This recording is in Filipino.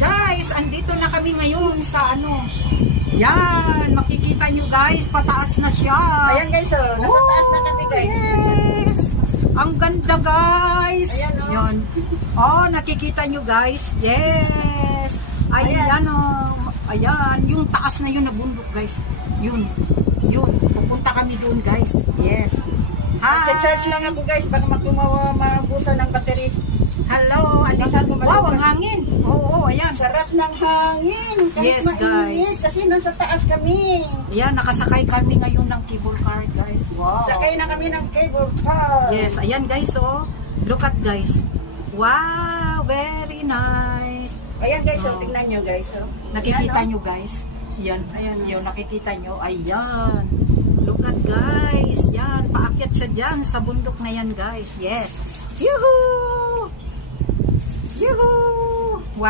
guys, andito na kami ngayon sa ano. Yan, makikita nyo guys, pataas na siya. Ayan guys, oh, nasa taas na kami guys. Yes. Ang ganda guys. Ayan, oh. Yan. Oh, nakikita nyo guys. Yes. Ayan oh. Ayan, yung taas na yun na bundok guys. Yun. Pupunta kami doon guys. Yes. Hi. Charge lang ako guys, baka mabusan ng battery. Hello. Wow, ang hangin. Oo, ayan. Sarap ng hangin. Kahit Yes, mainit, guys. kasi nasa taas kami. Ayan, nakasakay kami ngayon ng cable car guys. Wow. Sakay na kami ng cable car. Yes, ayan guys oh. Look at guys. Wow, very nice. Ayan guys, Oh. tingnan nyo guys. Oh. Nakikita Ayan, nyo guys. Yan, Ayan. yung nakikita nyo. Ayan. Look at guys. Yan, paakyat siya dyan sa bundok na yan guys. Yes. Yuhuu! Yuhuu!